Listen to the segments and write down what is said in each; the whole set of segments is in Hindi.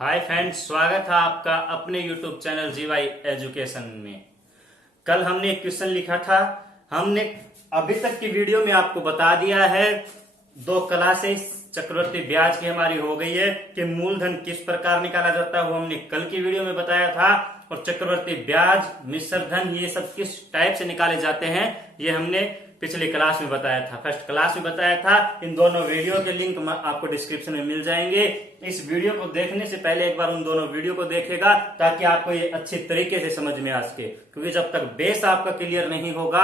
हाय फ्रेंड्स, स्वागत है आपका अपने यूट्यूब चैनल जीवाई एजुकेशन में। कल हमने एक क्वेश्चन लिखा था। हमने अभी तक की वीडियो में आपको बता दिया है, दो क्लासेस चक्रवृद्धि ब्याज की हमारी हो गई है कि मूलधन किस प्रकार निकाला जाता है, वो हमने कल की वीडियो में बताया था। और चक्रवृद्धि ब्याज, मिश्र धन, ये सब किस टाइप से निकाले जाते हैं ये हमने पिछली क्लास में बताया था, फर्स्ट क्लास में बताया था। इन दोनों वीडियो के लिंक आपको डिस्क्रिप्शन में मिल जाएंगे। इस वीडियो को देखने से पहले एक बार उन दोनों वीडियो को देखेगा ताकि आपको ये अच्छी तरीके से समझ में आ सके, क्योंकि जब तक बेस आपका क्लियर नहीं होगा,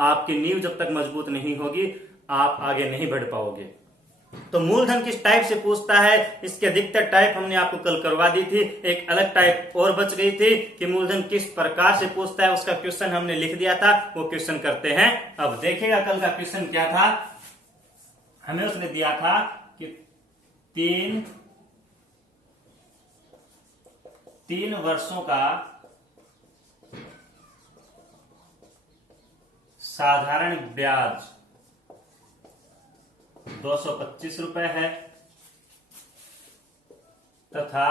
आपकी नींव जब तक मजबूत नहीं होगी, आप आगे नहीं बढ़ पाओगे। तो मूलधन किस टाइप से पूछता है, इसके अधिकतर टाइप हमने आपको कल करवा दी थी। एक अलग टाइप और बच गई थी कि मूलधन किस प्रकार से पूछता है, उसका क्वेश्चन हमने लिख दिया था। वो क्वेश्चन करते हैं। अब देखिएगा कल का क्वेश्चन क्या था। हमें उसने दिया था कि तीन वर्षों का साधारण ब्याज 225 रुपए है तथा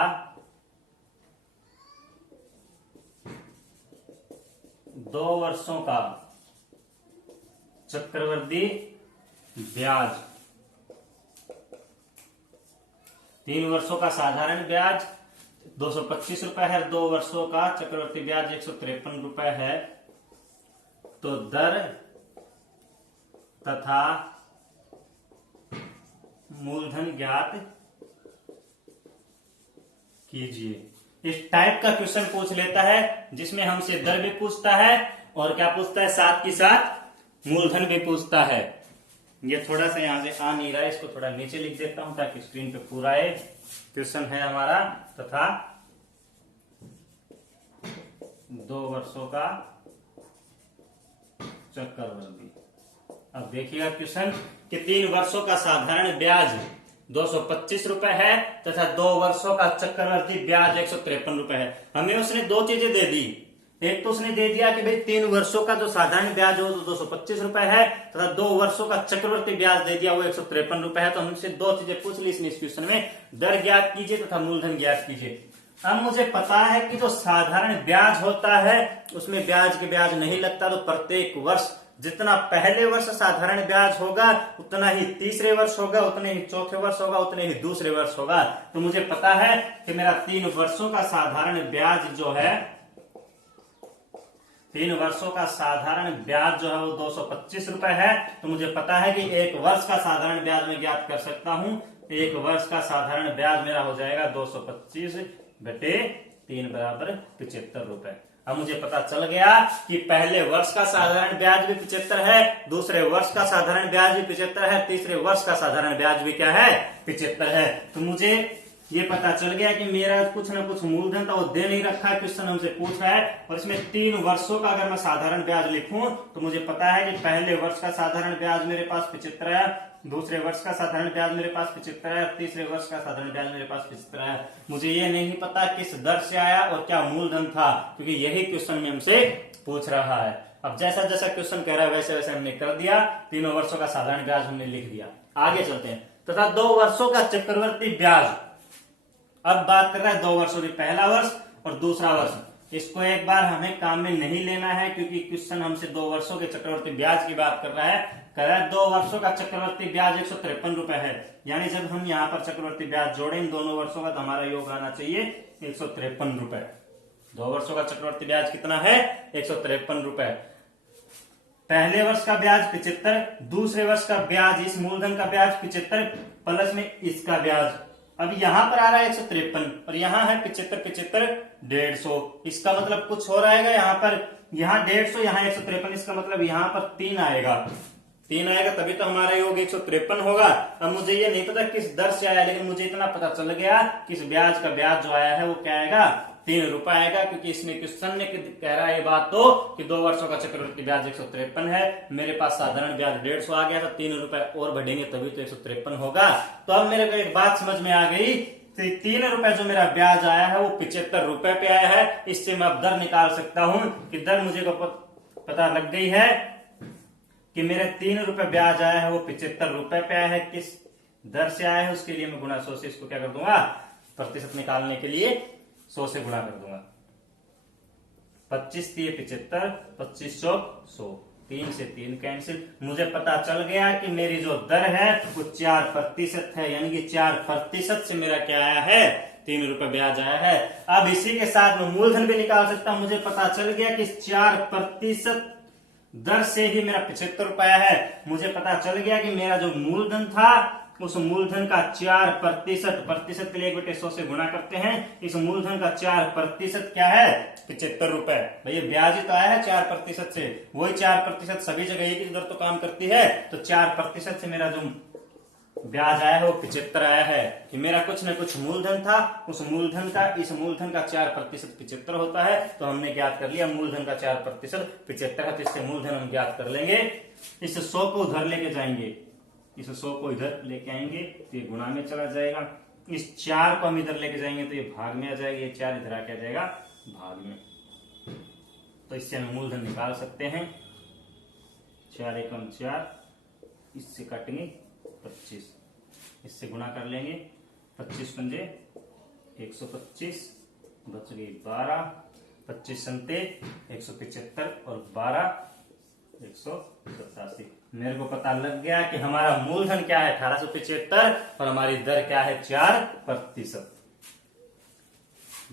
2 वर्षों का चक्रवृद्धि ब्याज। 3 वर्षों का साधारण ब्याज 225 रुपए है, 2 वर्षों का चक्रवृद्धि ब्याज 153 रुपए है। तो दर तथा मूलधन ज्ञात कीजिए। इस टाइप का क्वेश्चन पूछ लेता है, जिसमें हमसे दर भी पूछता है और क्या पूछता है, साथ के साथ मूलधन भी पूछता है। ये थोड़ा सा यहां से आ नहीं रहा है, इसको थोड़ा नीचे लिख देता हूं ताकि स्क्रीन पे पूरा है। क्वेश्चन है हमारा तथा 2 वर्षों का चक्रवृद्धि। अब देखिएगा क्वेश्चन कि 3 वर्षों का साधारण ब्याज 225 रुपए है तथा 2 वर्षों का चक्रवृद्धि ब्याज 153 रुपए है। हमें उसने दो चीजें दे दी। एक तो उसने दे दिया कि भाई 3 वर्षों का जो साधारण ब्याज हो 225 रुपए है तथा 2 वर्षों का चक्रवृद्धि ब्याज दे दिया वो 153 रुपए है। तो हमसे दो चीजें पूछ ली इसने इस क्वेश्चन में, दर ज्ञात कीजिए तथा मूलधन ज्ञात कीजिए। अब मुझे पता है कि जो साधारण ब्याज होता है उसमें ब्याज के ब्याज नहीं लगता, तो प्रत्येक वर्ष जितना पहले वर्ष साधारण ब्याज होगा उतना ही तीसरे वर्ष होगा, उतने ही चौथे वर्ष होगा, उतने ही दूसरे वर्ष होगा। तो मुझे पता है कि मेरा 3 वर्षों का साधारण ब्याज जो है, 3 वर्षों का साधारण ब्याज जो है वो 225 रुपए है। तो मुझे पता है कि 1 वर्ष का साधारण ब्याज मैं ज्ञात कर सकता हूं। 1 वर्ष का साधारण ब्याज मेरा हो जाएगा 225 बटे 3 बराबर 75 रुपए। अब मुझे पता चल गया कि पहले वर्ष का साधारण ब्याज भी 75 है, दूसरे वर्ष का साधारण ब्याज भी 75 है, तीसरे वर्ष का साधारण ब्याज भी क्या है, 75 है। तो मुझे ये पता चल गया कि मेरा कुछ ना कुछ मूलधन था वो दे नहीं रखा है, क्वेश्चन हमसे पूछ रहा है। और इसमें 3 वर्षों का अगर मैं साधारण ब्याज लिखूं तो मुझे पता है कि पहले वर्ष का साधारण ब्याज मेरे पास 75 है, दूसरे वर्ष का साधारण ब्याज मेरे पास 75 है, तीसरे वर्ष का साधारण ब्याज मेरे पास 75 है। मुझे ये नहीं पता किस दर से आया और क्या मूलधन था, क्योंकि यही क्वेश्चन में हमसे पूछ रहा है। अब जैसा जैसा क्वेश्चन कह रहा है वैसे वैसे हमने कर दिया। 3 वर्षों का साधारण ब्याज हमने लिख दिया। आगे चलते हैं। तथा 2 वर्षों का चक्रवृद्धि ब्याज। अब बात कर रहा है 2 वर्षों की, पहला वर्ष और दूसरा वर्ष। इसको एक बार हमें काम में नहीं लेना है, क्योंकि क्वेश्चन हमसे 2 वर्षों के चक्रवृद्धि ब्याज की बात कर रहा है। कह रहा है 2 वर्षों का चक्रवृद्धि ब्याज 153 रुपए है। यानी जब हम यहाँ पर चक्रवृद्धि ब्याज जोड़े इन दोनों वर्षों का, तो हमारा योग आना चाहिए 153 रुपए। 2 वर्षों का चक्रवृद्धि ब्याज कितना है, 153 रुपए। पहले वर्ष का ब्याज 75, दूसरे वर्ष का ब्याज, इस मूलधन का ब्याज 75 प्लस में इसका ब्याज। अब यहां पर आ रहा है 153 और यहाँ है 75, 75, 150। इसका मतलब कुछ हो रहेगा यहाँ पर, यहाँ 150, यहाँ 153, इसका मतलब यहाँ पर 3 आएगा, 3 आएगा तभी तो हमारा योग 153 होगा। अब मुझे ये नहीं पता किस दर से आया, लेकिन मुझे इतना पता चल गया कि इस ब्याज का ब्याज जो आया है वो क्या आएगा, 3 रुपए आएगा। क्योंकि इसमें क्वेश्चन ने कह रहा है ये बात तो कि 2 वर्षों का चक्रवृद्धि ब्याज 153 है, मेरे पास साधारण ब्याज 150 आ गया, तो 3 रुपए और बढ़ेंगे तभी तो 153 होगा। तो अब मेरे को एक बात समझ में आ गई, 3 रुपए जो मेरा ब्याज आया है वो 75 रुपए पे आया है। इससे मैं अब दर निकाल सकता हूं कि दर मुझे को पता लग गई है कि मेरे 3 रुपए ब्याज आया है वो 75 रुपए पे आया है। किस दर से आया है उसके लिए मैं गुणा 100 से इसको क्या कर दूंगा, प्रतिशत निकालने के लिए 100 से गुणा कर दूंगा। 25 × 75, 25 चौक 100, 3 से 3 कैंसिल। मुझे पता चल गया कि मेरी जो दर है वो 4% है, यानी कि 4% से मेरा क्या आया है, 3 रुपए ब्याज आया है। अब इसी के साथ मैं मूलधन भी निकाल सकता हूं। मुझे पता चल गया कि 4% दर से ही मेरा 75 रुपए आया है। मुझे पता चल गया कि मेरा जो मूलधन था उस मूलधन का 4% के लिए 1/100 से गुणा करते हैं। इस मूलधन का 4% क्या है, 75 रुपए। भैया ब्याज ही तो आया है 4% से, वही 4% सभी जगह एक ही दर तो काम करती है। तो 4% से मेरा जो ब्याज आया है वो 75 आया है। कि मेरा कुछ न कुछ मूलधन था, उस मूलधन का, इस मूलधन का 4% 75 होता है। तो हमने ज्ञात कर लिया मूलधन का 4% 75 है, तो इससे मूलधन हम ज्ञात कर लेंगे। इस 100 को उधर लेके जाएंगे, इस 100 को इधर लेके आएंगे तो ये गुणा में चला जाएगा। इस 4 को हम इधर लेके जाएंगे तो ये भाग में आ जाएगा, ये 4 इधर आके आ जाएगा भाग में। तो इससे हम मूलधन निकाल सकते हैं। 4 एकम 4, इससे काटेंगे 25, इससे गुणा कर लेंगे। 25 पंजे 125, बच गई 12, 25 संते 175 और 12 187। मेरे को पता लग गया कि हमारा मूलधन क्या है 1875 और हमारी दर क्या है 4%।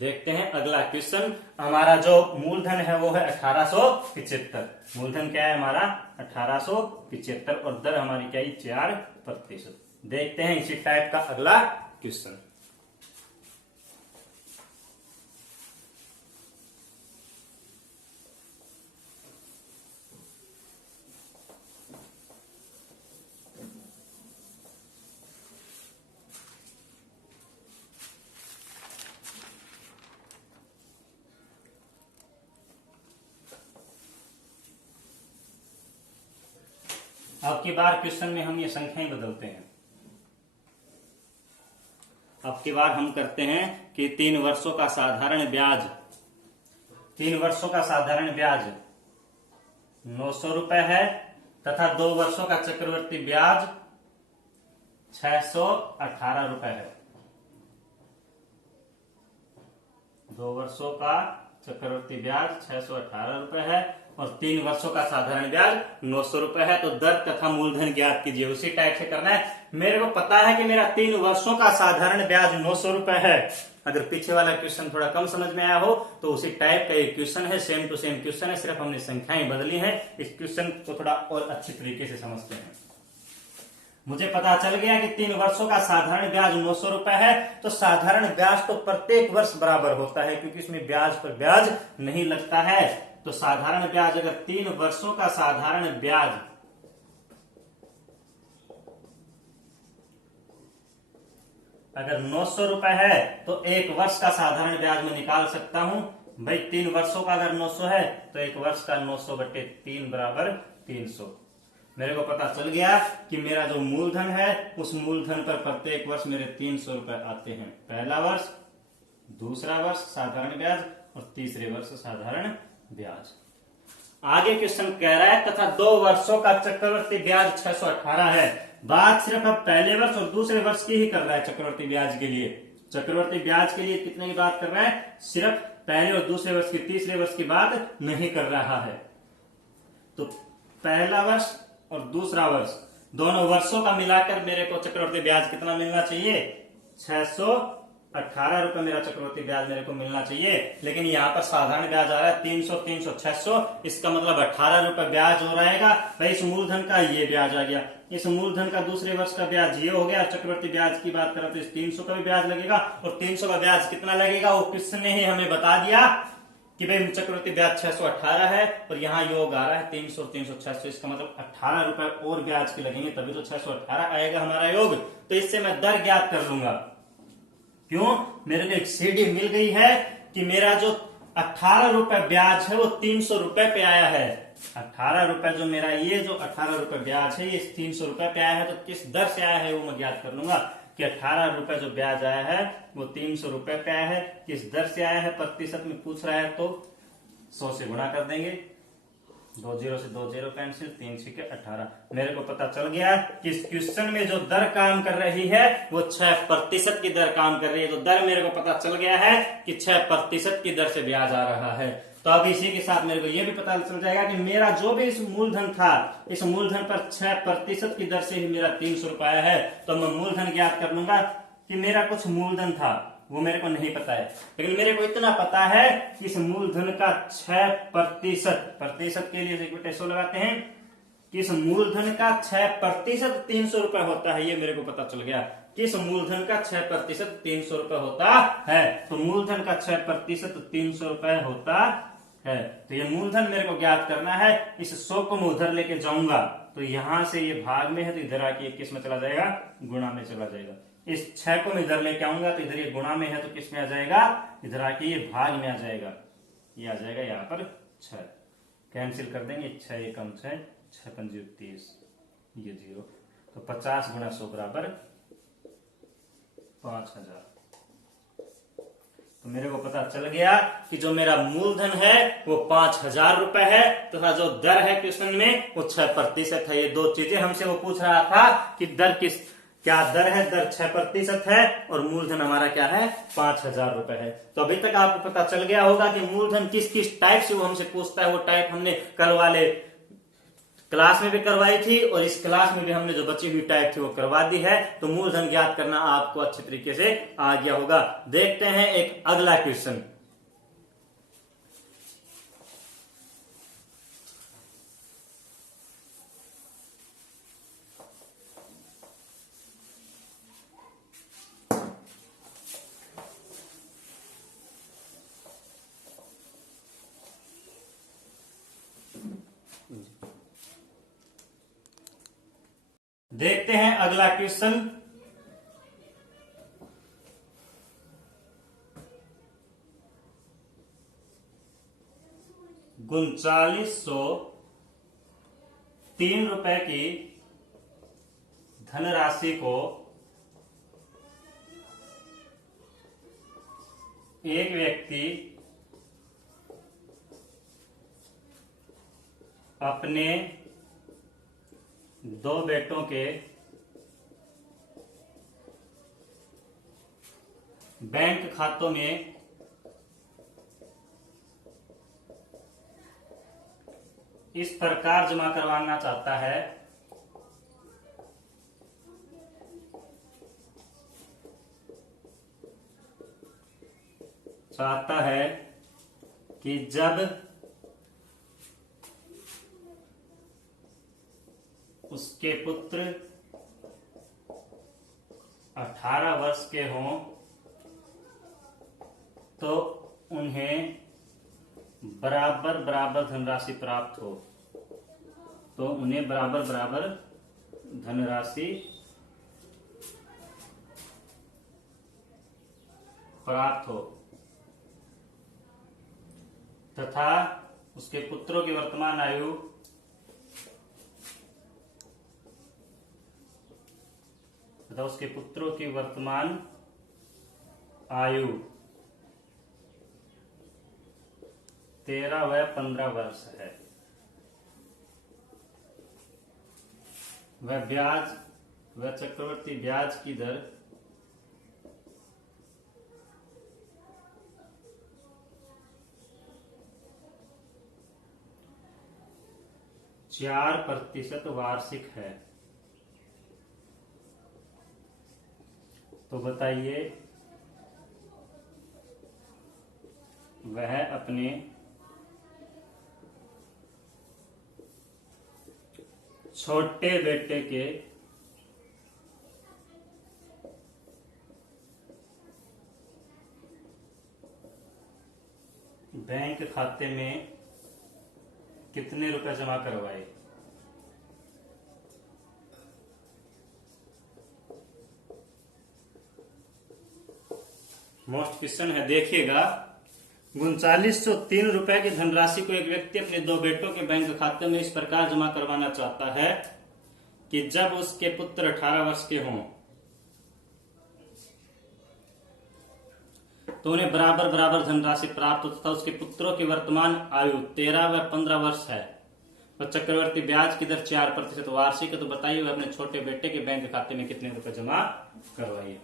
देखते हैं अगला क्वेश्चन। हमारा जो मूलधन है वो है 1875। मूलधन क्या है हमारा 1875 और दर हमारी क्या है 4%। देखते हैं इसी टाइप का अगला क्वेश्चन। अब की बार क्वेश्चन में हम ये संख्याएं बदलते हैं। अब की बार हम करते हैं कि 3 वर्षों का साधारण ब्याज, 3 वर्षों का साधारण ब्याज 900 रुपए है तथा 2 वर्षों का चक्रवर्ती ब्याज 618 रुपए है। 2 वर्षों का चक्रवर्ती ब्याज 618 रुपए है और 3 वर्षों का साधारण ब्याज 900 रुपए है। तो दर तथा मूलधन ज्ञात कीजिए। उसी टाइप से करना है। मेरे को पता है कि मेरा 3 वर्षों का साधारण ब्याज 900 रुपए है। अगर पीछे वाला क्वेश्चन थोड़ा कम समझ में आया हो तो उसी टाइप का एक क्वेश्चन है, सेम टू सेम क्वेश्चन है, सिर्फ हमने संख्याएं बदली है। इस क्वेश्चन को थोड़ा और अच्छी तरीके से समझते हैं। मुझे पता चल गया कि 3 वर्षों का साधारण ब्याज 900 रुपए है। तो साधारण ब्याज तो प्रत्येक वर्ष बराबर होता है क्योंकि इसमें ब्याज पर ब्याज नहीं लगता है। तो साधारण ब्याज, अगर 3 वर्षों का साधारण ब्याज अगर 900 रुपए है तो 1 वर्ष का साधारण ब्याज में निकाल सकता हूं। भाई 3 वर्षों का अगर 900 है तो 1 वर्ष का 900/3 बराबर 300। मेरे को पता चल गया कि मेरा जो मूलधन है उस मूलधन पर प्रत्येक वर्ष मेरे 300 रुपए आते हैं। पहला वर्ष, दूसरा वर्ष साधारण ब्याज और तीसरे वर्ष साधारण ब्याज। आगे क्वेश्चन कह रहा है तथा 2 वर्षों का चक्रवर्ती ब्याज 618 है। बात सिर्फ अब पहले वर्ष और दूसरे वर्ष की ही कर रहा है। चक्रवर्ती ब्याज के लिए, चक्रवर्ती ब्याज के लिए कितने की बात कर रहा है, सिर्फ पहले और दूसरे वर्ष की, तीसरे वर्ष की बात नहीं कर रहा है। तो पहला वर्ष और दूसरा वर्ष, दोनों वर्षों का मिलाकर मेरे को चक्रवर्ती ब्याज कितना मिलना चाहिए, 618 रुपए मेरा चक्रवर्ती ब्याज मेरे को मिलना चाहिए। लेकिन यहाँ पर साधारण ब्याज आ रहा है 300, 300, 600, इसका मतलब 18 रुपए ब्याज हो रहेगा। भाई इस मूलधन का ये ब्याज आ गया, इस मूलधन का दूसरे वर्ष का ब्याज ये हो गया। चक्रवर्ती ब्याज की बात करें तो इस 300 का भी ब्याज लगेगा और 300 का ब्याज कितना लगेगा वो किसने ही हमें बता दिया कि भाई चक्रवर्ती ब्याज 618 है और यहाँ योग आ रहा है 300, 300, 600, इसका मतलब 18 रुपए और ब्याज के लगेंगे तभी तो 618 आएगा हमारा योग। तो इससे मैं दर ज्ञात कर लूंगा। क्यों, मेरे को एक सीडी मिल गई है कि मेरा जो 18 रुपए ब्याज है वो 300 रुपए पे आया है। 18 रुपए जो मेरा ये जो 18 रुपए ब्याज है ये 300 रुपए पे आया है। तो किस दर से आया है वो मैं ज्ञात कर लूंगा कि 18 रुपए जो ब्याज आया है वो 300 रुपए पे आया है। किस दर से आया है, प्रतिशत में पूछ रहा है तो 100 से गुणा कर देंगे। 2 जीरो से 2 जीरो कैंसिल, 3 छीके 18। मेरे को पता चल गया कि इस क्वेश्चन में जो दर काम कर रही है वो 6% की दर काम कर रही है। तो दर मेरे को पता चल गया है कि 6% की दर से ब्याज आ रहा है। तो अब इसी के साथ मेरे को यह भी पता चल जाएगा कि मेरा जो भी इस मूलधन था, इस मूलधन पर 6% की दर से ही मेरा 300 रुपया है। तो मैं मूलधन ज्ञात कर लूंगा कि मेरा कुछ मूलधन था, वो मेरे को नहीं पता है, लेकिन मेरे को इतना पता है कि इस मूलधन का 6% प्रतिशत के लिए इक्विटेशन लगाते हैं कि इस मूलधन का 6% 300 रुपए होता है। ये मेरे को पता चल गया कि इस मूलधन का 6% 300 रुपए होता है। तो मूलधन का 6% 300 रुपए होता है। तो ये मूलधन मेरे को ज्ञात करना है। इस 100 को मैं उधर लेके जाऊंगा तो यहां से ये भाग में है तो इधर आके किस में चला जाएगा, गुणा में चला जाएगा। इस 6 को मैं इधर लेके आऊंगा तो इधर ये गुणा में है तो किस में आ जाएगा, इधर आके ये भाग में आ जाएगा। ये आ जाएगा यहाँ पर 6, कैंसिल कर देंगे, 6 एकम 6, 6 पंजी 30, ये 0। तो 50 गुणा 100 बराबर 5000। तो मेरे को पता चल गया कि जो मेरा मूलधन है वो 5000 रुपए है तथा जो दर है क्वेश्चन में वो 6% है। ये दो चीजें हमसे वो पूछ रहा था कि दर क्या दर है, दर 6% है और मूलधन हमारा क्या है, 5000 रुपए है। तो अभी तक आपको पता चल गया होगा कि मूलधन किस किस टाइप से वो हमसे पूछता है। वो टाइप हमने कल वाले क्लास में भी करवाई थी और इस क्लास में भी हमने जो बची हुई टाइप थी वो करवा दी है। तो मूलधन ज्ञात करना आपको अच्छे तरीके से आ गया होगा। देखते हैं एक अगला क्वेश्चन। देखते हैं अगला क्वेश्चन। ₹3903 की धनराशि को एक व्यक्ति अपने 2 बेटों के बैंक खातों में इस प्रकार जमा करवाना चाहता है कि जब उसके पुत्र 18 वर्ष के हों तो उन्हें बराबर बराबर धनराशि प्राप्त हो, तो उन्हें बराबर बराबर धनराशि प्राप्त हो तथा उसके पुत्रों की वर्तमान आयु तथा उसके पुत्रों की वर्तमान आयु 13 व 15 वर्ष है। वह चक्रवर्ती ब्याज की दर 4% वार्षिक है। तो बताइए वह अपने छोटे बेटे के बैंक खाते में कितने रुपए जमा करवाए। मोस्ट क्वेश्चन है, देखिएगा। 3903 रुपए की धनराशि को एक व्यक्ति अपने 2 बेटों के बैंक खाते में इस प्रकार जमा करवाना चाहता है कि जब उसके पुत्र 18 वर्ष के हों तो उन्हें बराबर बराबर धनराशि प्राप्त हो तथा उसके पुत्रों की वर्तमान आयु 13 व 15 वर्ष है। तो चक्रवर्ती ब्याज की दर 4% वार्षिक है, तो बताइए वह अपने छोटे बेटे के बैंक खाते में कितने रुपए जमा करवाइए।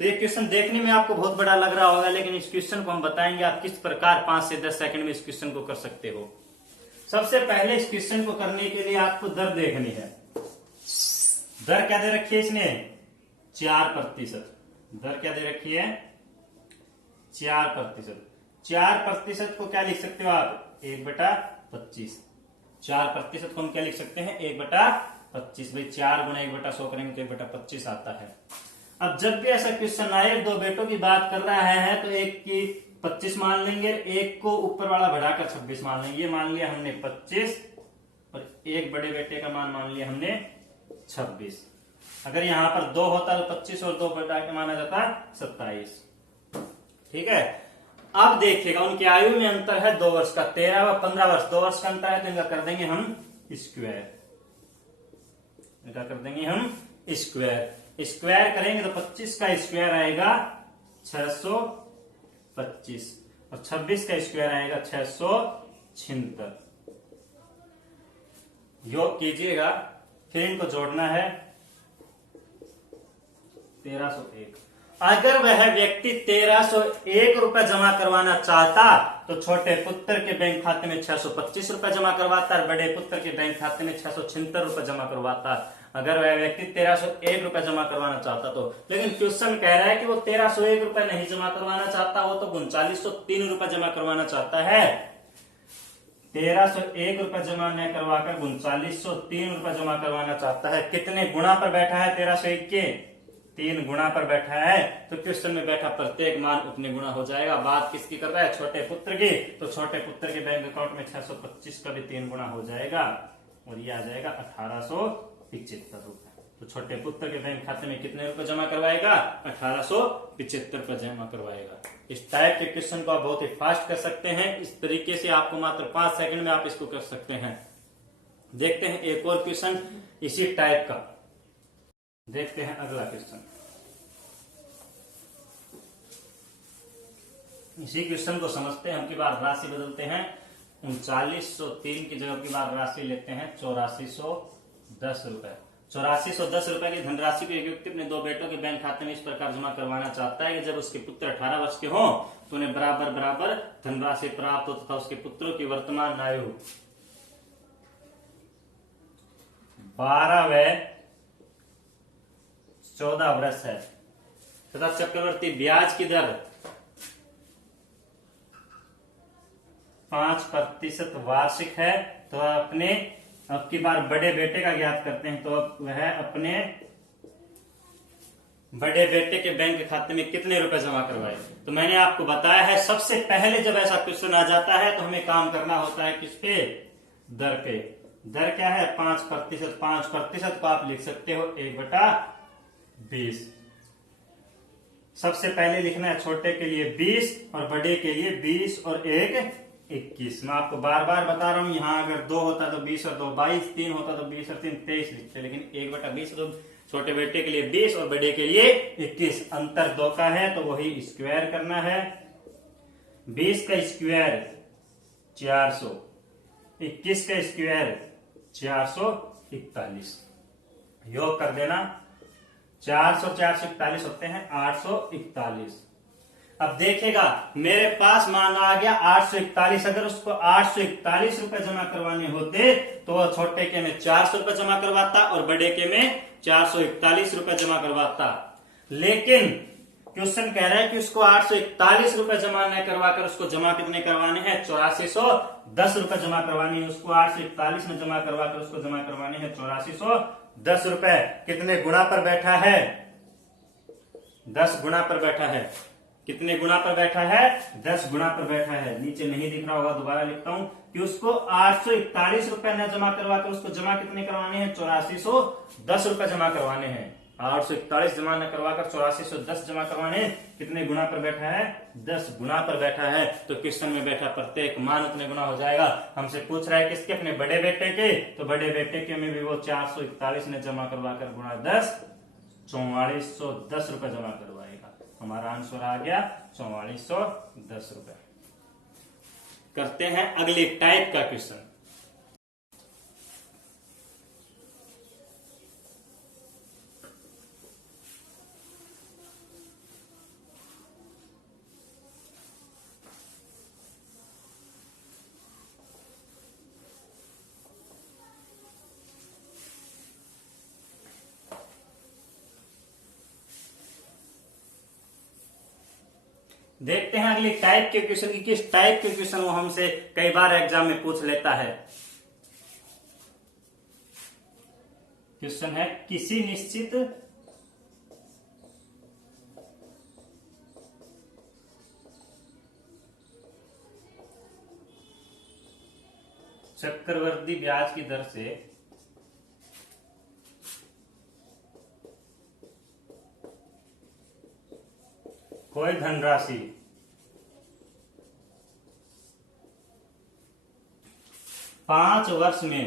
तो ये क्वेश्चन देखने में आपको बहुत बड़ा लग रहा होगा, लेकिन इस क्वेश्चन को हम बताएंगे आप किस प्रकार 5 से 10 सेकंड में इस क्वेश्चन को कर सकते हो। सबसे पहले इस क्वेश्चन को करने के लिए आपको दर देखनी है। दर क्या दे रखी है इसने? 4%। दर क्या दे रखी है? 4%। 4% को क्या लिख सकते हो आप? 1/25। 4% को हम क्या लिख सकते हैं? 1/25। भाई 4 गुना 1/100 करेंगे तो 1/25 आता है। अब जब भी ऐसा क्वेश्चन आए, दो बेटों की बात कर रहा है, तो एक की 25 मान लेंगे, एक को ऊपर वाला बढ़ाकर 26 मान लेंगे। ये मान लिया हमने 25 और एक बड़े बेटे का मान लिया हमने 26। अगर यहां पर 2 होता तो 25 और 2 बढ़ा के माना जाता 27। ठीक है। अब देखिएगा उनकी आयु में अंतर है 2 वर्ष का, 13 व 15 वर्ष, 2 वर्ष का अंतर है, तो इनका कर देंगे हम स्क्वायर। इनका कर देंगे हम स्क्वायर। स्क्वायर करेंगे तो 25 का स्क्वायर आएगा 625 और 26 का स्क्वायर आएगा 676। योग कीजिएगा, फिर इनको जोड़ना है 1301। अगर वह व्यक्ति 1301 रुपए जमा करवाना चाहता तो छोटे पुत्र के बैंक खाते में 625 रुपए जमा करवाता और बड़े पुत्र के बैंक खाते में 676 रुपए जमा करवाता। अगर वह व्यक्ति 1301 रुपए जमा करवाना चाहता तो। लेकिन क्वेश्चन कह रहा है कि वो 1301 रुपए नहीं जमा करवाना चाहता, वो तो 3903 रुपए जमा करवाना चाहता है। 1301 रुपए जमा न करवाकर 3903 रुपए जमा करवाना चाहता है। कितने गुणा पर बैठा है? 1301 के 3 गुणा पर बैठा है, तो क्वेश्चन में बैठा प्रत्येक मान उतने गुणा हो जाएगा। बात किसकी कर रहा है? छोटे पुत्र की। तो छोटे पुत्र के बैंक अकाउंट में 625 का भी 3 गुणा हो जाएगा और ये आ जाएगा 1875 रुपए। तो छोटे पुत्र के बैंक खाते में कितने रुपए जमा करवाएगा? 1875 रुपए जमा करवाएगा। इस टाइप के क्वेश्चन को आप बहुत ही फास्ट कर सकते हैं। इस तरीके से आपको मात्र 5 सेकंड में आप इसको कर सकते हैं। देखते हैं एक और क्वेश्चन इसी टाइप का। देखते हैं अगला क्वेश्चन। इसी क्वेश्चन को समझते हैं। हम की बार राशि बदलते हैं। 3903 की जगह की बार राशि लेते हैं 8410 रुपए। 8410 रुपए की धनराशि को एक व्यक्ति अपने 2 बेटों के बैंक खाते में इस प्रकार जमा करवाना चाहता है कि जब उसके पुत्र 18 वर्ष के हों तो उन्हें बराबर बराबर धनराशि प्राप्त हो तथा उसके पुत्रों की वर्तमान आयु 12 व 14 वर्ष है तथा चक्रवर्ती ब्याज की दर 5% वार्षिक है। तो अपने अब की बार बड़े बेटे का ज्ञात करते हैं। तो अब वह अपने बड़े बेटे के बैंक खाते में कितने रुपए जमा करवाए? तो मैंने आपको बताया है सबसे पहले जब ऐसा क्वेश्चन आ जाता है तो हमें काम करना होता है किस पे? दर पे। दर क्या है? 5%। 5% को आप लिख सकते हो 1/20। सबसे पहले लिखना है छोटे के लिए 20 और बड़े के लिए 20 और 1 21। मैं आपको बार बार बता रहा हूं, यहां अगर 2 होता तो 20 और 2 22, 3 होता तो 20 और 3 23 लिखते, लेकिन 1/20 तो छोटे बेटे के लिए 20 और बड़े के लिए 21। अंतर 2 का है तो वही स्क्वायर करना है। 20 का स्क्वायर 400, 21 का स्क्वायर 441। योग कर देना। 400 441 होते हैं 841। अब देखेगा मेरे पास मान आ गया 841। अगर उसको 841 रुपए जमा करवाने होते तो वह छोटे के में 400 रुपए जमा करवाता और बड़े के में 441 रुपए जमा करवाता। लेकिन क्वेश्चन कह रहा है कि उसको 841 रुपए जमा न करवाकर उसको जमा कितने करवाने हैं? 8410 रुपए जमा करवाने हैं। उसको 841 में जमा करवाकर उसको जमा करवाने हैं 8410 रुपए। कितने गुणा पर बैठा है? 10 गुणा पर बैठा है। कितने गुणा पर बैठा है? 10 गुणा पर बैठा है। नीचे नहीं दिख रहा होगा, दोबारा लिखता हूं कि उसको 841 रुपए न जमा करवाकर उसको जमा कितने करवाने हैं? 8410 रुपए जमा करवाने हैं। 841 जमा न करवाकर 8410 जमा करवाने। कितने गुणा पर बैठा है? 10 गुणा पर बैठा है। तो क्वेश्चन में बैठा प्रत्येक मान उतने गुणा हो जाएगा। हमसे पूछ रहा है किसके? अपने बड़े बेटे के। तो बड़े बेटे के में भी वो 441 ने जमा करवाकर गुणा 10 4410 रुपए जमा करवाएगा। हमारा आंसर आ गया 4410 रुपए। करते हैं अगले टाइप का क्वेश्चन। देखते हैं अगली टाइप के क्वेश्चन की, किस टाइप के क्वेश्चन वो हमसे कई बार एग्जाम में पूछ लेता है। क्वेश्चन है, किसी निश्चित चक्रवर्ती ब्याज की दर से कोई धनराशि 5 वर्ष में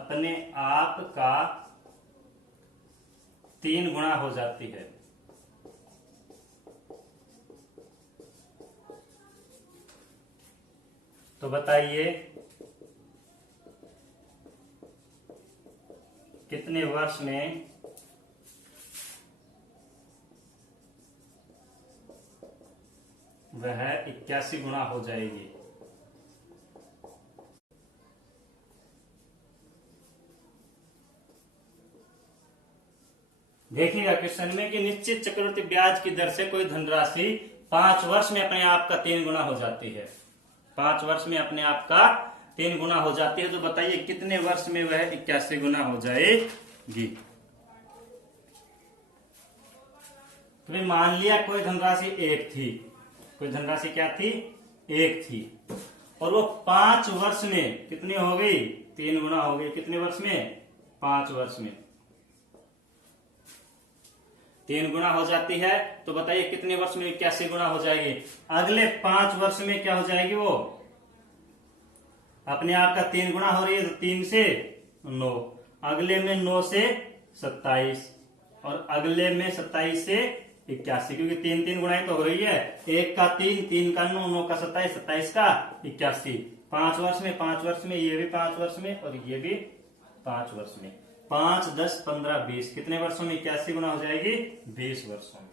अपने आप का 3 गुना हो जाती है, तो बताइए कितने वर्ष में वह 81 गुना हो जाएगी। देखिएगा क्वेश्चन में कि निश्चित चक्रवृद्धि ब्याज की दर से कोई धनराशि 5 वर्ष में अपने आप का 3 गुना हो जाती है। 5 वर्ष में अपने आप का 3 गुना हो जाती है, तो बताइए कितने वर्ष में वह 81 गुना हो जाएगी। तो मान लिया कोई धनराशि 1 थी, कोई धनराशि क्या थी, 1 थी, और वो 5 वर्ष में कितनी हो गई, 3 गुना हो गई। कितने वर्ष में, 5 वर्ष में 3 गुना हो जाती है, तो बताइए कितने वर्ष में 81 गुना हो जाएगी। अगले 5 वर्ष में क्या हो जाएगी, वो अपने आप का 3 गुना हो रही है, तो 3 से 9, अगले में 9 से 27, और अगले में 27 से 81, क्योंकि 3 गुणाएं तो हो रही है। 1 का 3, 3 का 9, 9 का 27, 27 का 81। 5 वर्ष में, 5 वर्ष में, ये भी 5 वर्ष में और ये भी 5 वर्ष में, 5, 10, 15, 20, कितने वर्षों में 81 गुना हो जाएगी, 20 वर्षों में।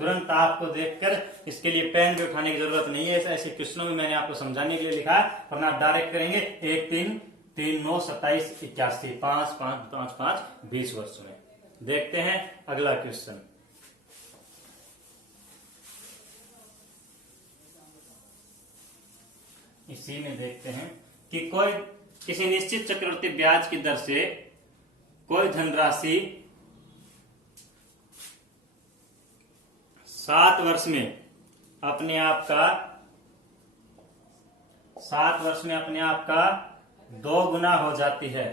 तुरंत आपको देखकर इसके लिए पेन भी उठाने की जरूरत नहीं है, ऐसे क्वेश्चनों में मैंने आपको समझाने के लिए लिखा, वरना आप डायरेक्ट करेंगे 1, 3, 3, 9, 27, 81, 5, 5, 5, 5, 20 वर्षों में। देखते हैं अगला क्वेश्चन। इसी में देखते हैं कि कोई किसी निश्चित चक्रवृद्धि ब्याज की दर से कोई धनराशि 7 वर्ष में अपने आप का 7 वर्ष में अपने आप का 2 गुना हो जाती है,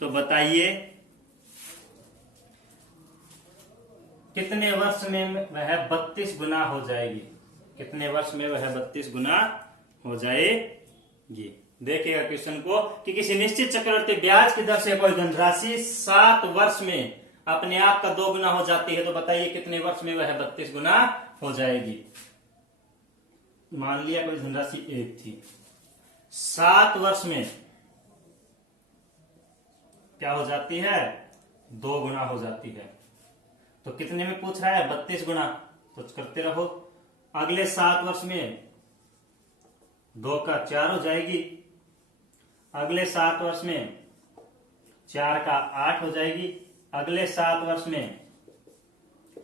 तो बताइए कितने वर्ष में वह 32 गुना हो जाएगी। कितने वर्ष में वह 32 गुना हो जाएगी। देखिएगा क्वेश्चन को कि किसी निश्चित चक्रवृद्धि ब्याज की दर से कोई धनराशि 7 वर्ष में अपने आप का 2 गुना हो जाती है, तो बताइए कितने वर्ष में वह 32 गुना हो जाएगी। मान लिया कोई धनराशि 1 थी, 7 वर्ष में क्या हो जाती है, 2 गुना हो जाती है। तो कितने में पूछ रहा है, 32 गुना, तो करते रहो। अगले 7 वर्ष में 2 का 4 हो जाएगी, अगले 7 वर्ष में 4 का 8 हो जाएगी, अगले 7 वर्ष में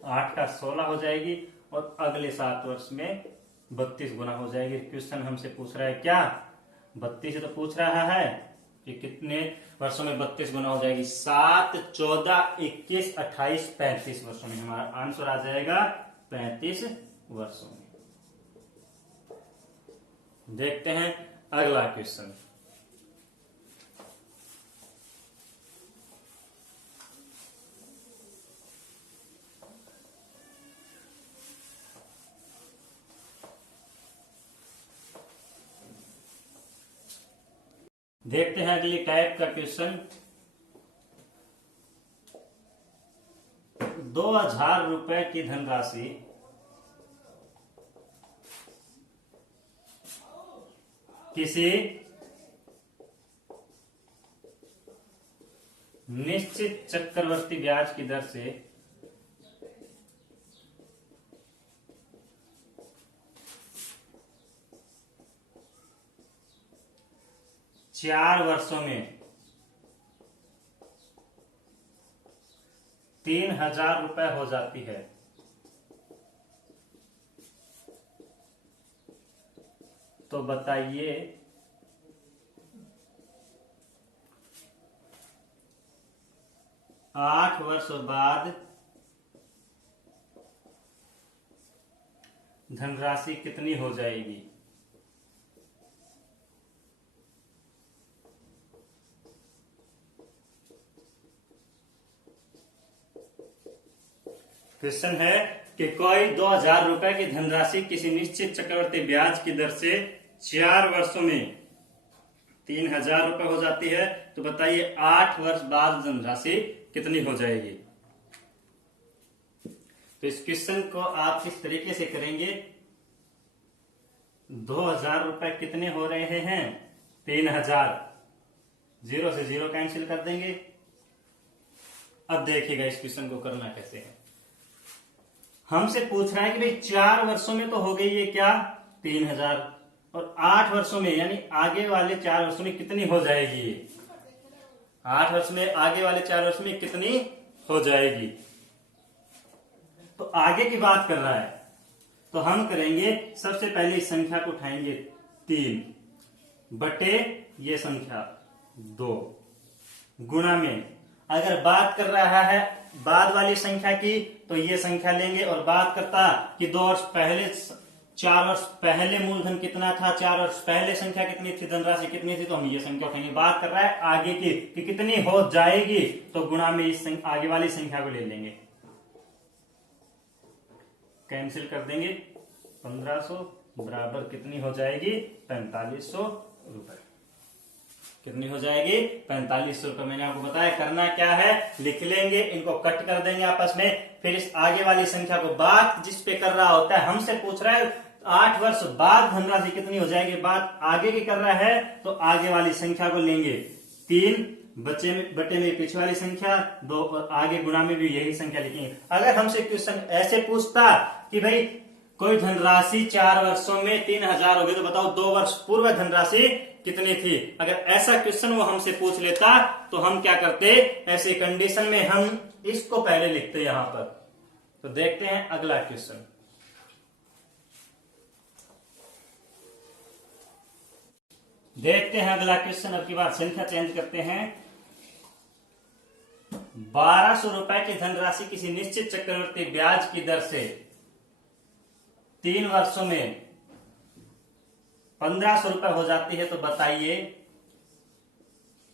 8 का 16 हो जाएगी, और अगले 7 वर्ष में 32 गुना हो जाएगी। क्वेश्चन हमसे पूछ रहा है क्या, 32 तो पूछ रहा है कि कितने वर्षों में 32 गुना हो जाएगी। 7, 14, 21, 28, 35 वर्षों में हमारा आंसर आ जाएगा 35 वर्षों में। देखते हैं अगला क्वेश्चन। देखते हैं अगली टाइप का क्वेश्चन। 2000 रुपए की धनराशि किसी निश्चित चक्रवर्ती ब्याज की दर से 4 वर्षों में 3,000 रुपए हो जाती है, तो बताइए 8 वर्ष बाद धनराशि कितनी हो जाएगी। क्वेश्चन है कि कोई 2,000 रुपए की धनराशि किसी निश्चित चक्रवर्ती ब्याज की दर से 4 वर्षों में 3,000 रुपए हो जाती है, तो बताइए 8 वर्ष बाद धनराशि कितनी हो जाएगी। तो इस क्वेश्चन को आप किस तरीके से करेंगे, 2,000 रुपए कितने हो रहे हैं, 3,000, 0 से 0 कैंसिल कर देंगे। अब देखिएगा इस क्वेश्चन को करना कैसे है। हमसे पूछ रहा है कि भाई 4 वर्षों में तो हो गई है क्या 3,000, और 8 वर्षों में यानी आगे वाले 4 वर्षों में कितनी हो जाएगी ये, 8 वर्ष में आगे वाले 4 वर्ष में कितनी हो जाएगी। तो आगे की बात कर रहा है, तो हम करेंगे सबसे पहले इस संख्या को उठाएंगे 3 बटे ये संख्या 2 गुणा में, अगर बात कर रहा है बाद वाली संख्या की तो ये संख्या लेंगे, और बात करता कि 2 वर्ष पहले 4 वर्ष पहले मूलधन कितना था, 4 वर्ष पहले संख्या कितनी थी, धनराशि कितनी थी, तो हम ये संख्या उठाएंगे। बात कर रहा है आगे की कि कितनी हो जाएगी, तो गुणा में इस आगे वाली संख्या को ले लेंगे, कैंसिल कर देंगे। 1,500 बराबर कितनी हो जाएगी, 4,500 रुपए। कितनी हो जाएगी, 4,500 रुपए। मैंने आपको बताया करना क्या है, लिख लेंगे, इनको कट कर देंगे आपस में, फिर इस आगे वाली संख्या को, बात जिस पे कर रहा होता है, हमसे पूछ रहा है 8 वर्ष बाद धनराशि कितनी हो जाएगी, बात आगे की कर रहा है, तो आगे वाली संख्या को लेंगे 3 बटे में पीछे वाली संख्या 2, और आगे गुणा में भी यही संख्या लिखेंगे। अगर हमसे क्वेश्चन ऐसे पूछता कि भाई कोई धनराशि 4 वर्षों में 3,000 हो गई, तो बताओ 2 वर्ष पूर्व धनराशि कितनी थी। अगर ऐसा क्वेश्चन वो हमसे पूछ लेता तो हम क्या करते, ऐसे कंडीशन में हम इसको पहले लिखते यहां पर। तो देखते हैं अगला क्वेश्चन। देखते हैं अगला क्वेश्चन। अब की बार संख्या चेंज करते हैं। 1,200 रुपए की धनराशि किसी निश्चित चक्रवर्ती ब्याज की दर से 3 वर्षों में 1,500 रुपए हो जाती है, तो बताइए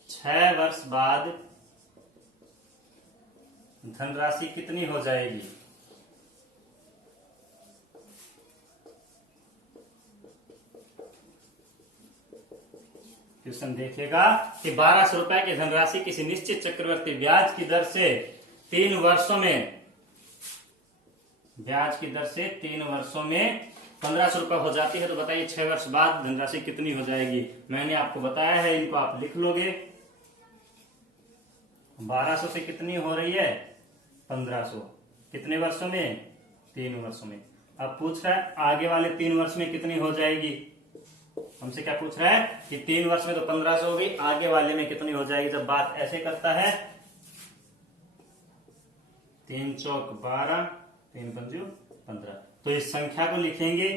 6 वर्ष बाद धनराशि कितनी हो जाएगी। क्वेश्चन देखिएगा कि 1,200 रुपए की धनराशि किसी निश्चित चक्रवर्ती ब्याज की दर से 3 वर्षों में, ब्याज की दर से 3 वर्षों में 1,500 रुपए हो जाती है, तो बताइए 6 वर्ष बाद धनराशि कितनी हो जाएगी। मैंने आपको बताया है, इनको आप लिख लोगे। 1,200 से कितनी हो रही है, 1,500, कितने वर्षों में, 3 वर्षों में। अब पूछ रहा है आगे वाले 3 वर्ष में कितनी हो जाएगी। हमसे क्या पूछ रहा है कि 3 वर्ष में तो 1,500 हो गई, आगे वाले में कितनी हो जाएगी। जब बात ऐसे करता है 3 चौक 12, 3 पंजू 15, तो इस संख्या को लिखेंगे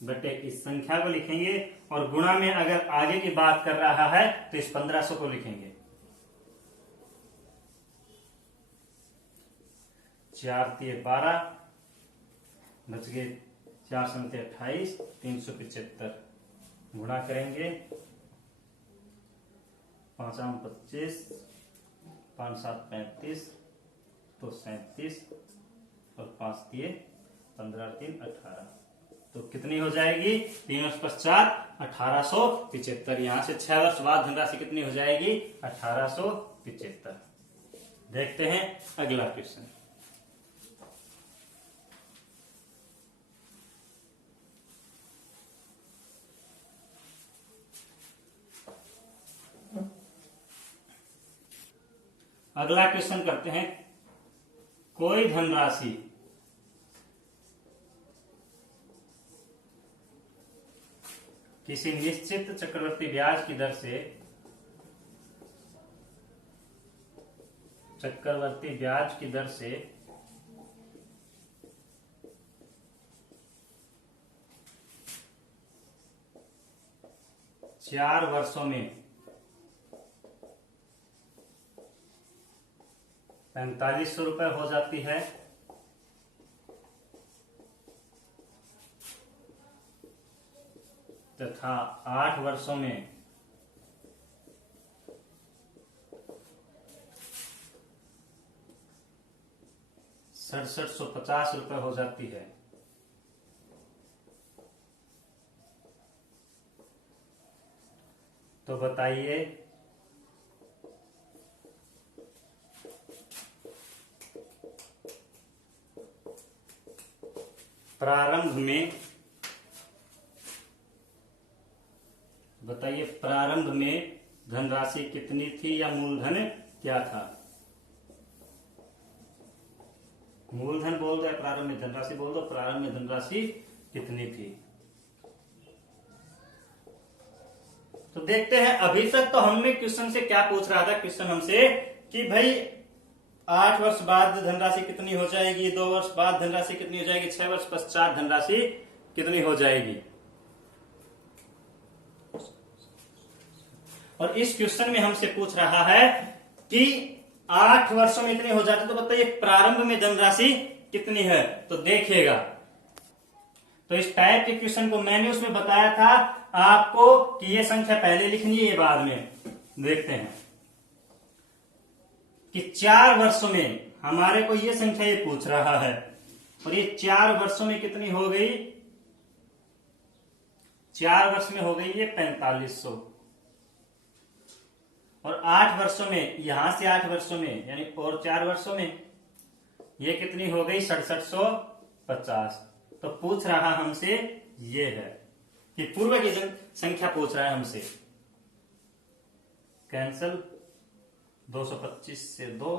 बटे इस संख्या को लिखेंगे, और गुणा में अगर आगे की बात कर रहा है तो इस 1,500 को लिखेंगे। 4 तिये 12, बच गए 4 संख्या 28, 375 गुणा करेंगे, 5 आम 25, 5 7 35, तो 37, और 5 तिये 15, 3 18, तो कितनी हो जाएगी, 3 वर्ष पश्चात 1875। यहां से 6 वर्ष बाद धनराशि कितनी हो जाएगी, 1875। देखते हैं अगला क्वेश्चन। अगला क्वेश्चन करते हैं। कोई धनराशि किसी निश्चित चक्रवर्ती ब्याज की दर से चक्रवर्ती ब्याज की दर से 4 वर्षों में 4500 रुपए हो जाती है, तथा 8 वर्षों में 6750 रुपए हो जाती है। तो बताइए प्रारंभ में धनराशि कितनी थी या मूलधन क्या था? मूलधन बोल दो या प्रारंभ में धनराशि बोल दो, प्रारंभ में धनराशि कितनी थी? तो देखते हैं, अभी तक तो हमने क्वेश्चन से क्या पूछ रहा था, क्वेश्चन हमसे कि भाई 8 वर्ष बाद धनराशि कितनी हो जाएगी, 2 वर्ष बाद धनराशि कितनी हो जाएगी, 6 वर्ष पश्चात धनराशि कितनी हो जाएगी। और इस क्वेश्चन में हमसे पूछ रहा है कि 8 वर्षों में इतनी हो जाती, तो बताइए प्रारंभ में धनराशि कितनी है। तो देखिएगा, तो इस टाइप के क्वेश्चन को मैंने उसमें बताया था आपको कि ये संख्या पहले लिखनी है, ये बाद में। देखते हैं कि 4 वर्षों में हमारे को ये संख्या ये पूछ रहा है, और ये 4 वर्षों में कितनी हो गई, 4 वर्ष में हो गई ये 4500, और 8 वर्षों में, यहां से 8 वर्षों में यानी और 4 वर्षों में ये कितनी हो गई 6750। तो पूछ रहा हमसे ये है कि पूर्व की संख्या पूछ रहा है हमसे। कैंसल, 225 से 2,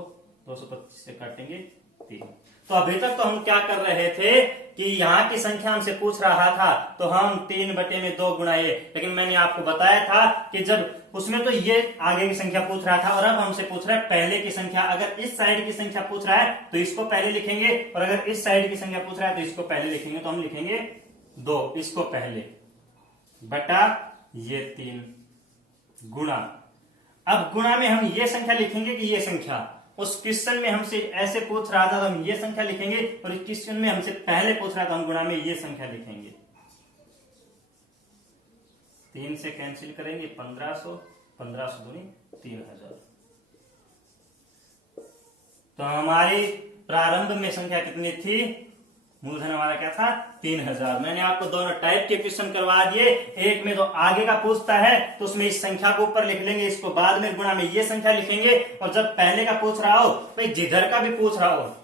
225 से काटेंगे 3। तो अभी तक तो हम क्या कर रहे थे कि यहां की संख्या हमसे पूछ रहा था, तो हम 3/2 गुणाए, लेकिन मैंने आपको बताया था कि जब उसमें तो ये आगे की संख्या पूछ रहा था, और अब हमसे पूछ रहा है पहले की संख्या। अगर इस साइड की संख्या पूछ रहा है तो इसको पहले लिखेंगे, और अगर इस साइड की संख्या पूछ रहा है तो इसको पहले लिखेंगे। तो हम लिखेंगे 2, इसको पहले, बटा ये 3, गुणा। अब गुणा में हम ये संख्या लिखेंगे कि ये संख्या, उस क्वेश्चन में हमसे ऐसे पूछ रहा था तो हम ये संख्या लिखेंगे, और इस क्वेश्चन में हमसे पहले पूछ रहा था हम गुणा में ये संख्या लिखेंगे। 3 से कैंसिल करेंगे 1500, 1500 दूनी 3000। तो हमारी प्रारंभ में संख्या कितनी थी, मूलधन हमारा क्या था 3000। मैंने आपको दोनों टाइप के क्वेश्चन करवा दिए। एक में तो आगे का पूछता है तो उसमें इस संख्या को ऊपर लिख लेंगे, इसको बाद में गुणा में ये संख्या लिखेंगे, और जब पहले का पूछ रहा हो, भाई जिधर का भी पूछ रहा हो,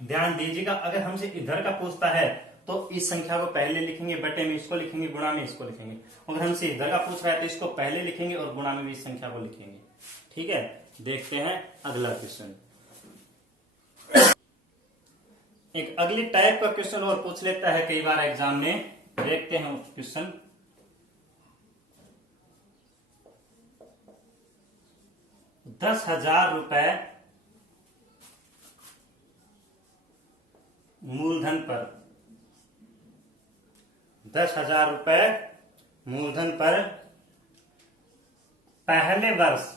ध्यान दीजिएगा, अगर हमसे इधर का पूछता है तो इस संख्या को पहले लिखेंगे, बटे में इसको लिखेंगे, गुणा में इसको लिखेंगे। अगर हमसे इधर का पूछ रहा है तो इसको पहले लिखेंगे और गुणा में भी इस संख्या को लिखेंगे। ठीक है, देखते हैं अगला क्वेश्चन। एक अगली टाइप का क्वेश्चन और पूछ लेता है कई बार एग्जाम में, देखते हैं क्वेश्चन। ₹10,000 मूलधन पर, 10,000 रुपए मूलधन पर पहले वर्ष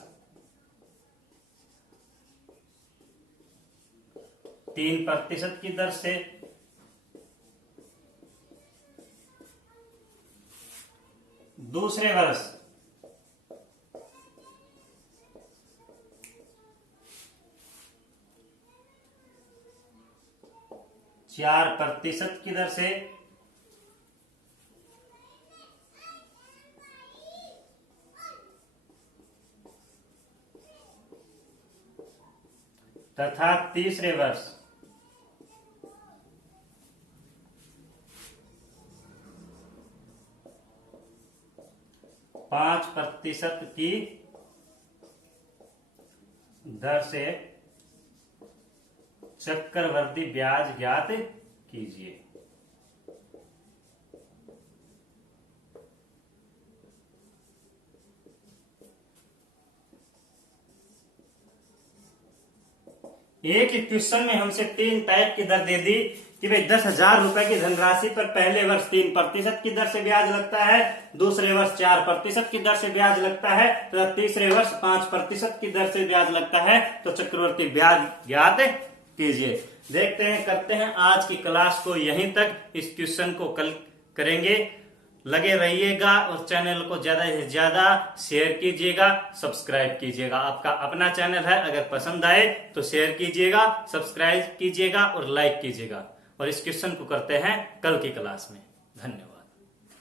3% की दर से, दूसरे वर्ष 4% की दर से, तथा तीसरे वर्ष 5% की दर से चक्रवर्ती ब्याज ज्ञात कीजिए। एक ही क्वेश्चन में हमसे 3 टाइप की दर दे दी कि भाई 10,000 रुपए की धनराशि पर पहले वर्ष 3% की दर से ब्याज लगता है, दूसरे वर्ष 4% की दर से ब्याज लगता है, तो तीसरे वर्ष 5% की दर से ब्याज लगता है। तो चक्रवर्ती ब्याज ज्ञात कीजिए। देखते हैं, करते हैं आज की क्लास को यहीं तक। इस क्वेश्चन को कल करेंगे। लगे रहिएगा और चैनल को ज्यादा से ज्यादा शेयर कीजिएगा, सब्सक्राइब कीजिएगा। आपका अपना चैनल है, अगर पसंद आए तो शेयर कीजिएगा, सब्सक्राइब कीजिएगा और लाइक कीजिएगा। और इस क्वेश्चन को करते हैं कल की क्लास में। धन्यवाद।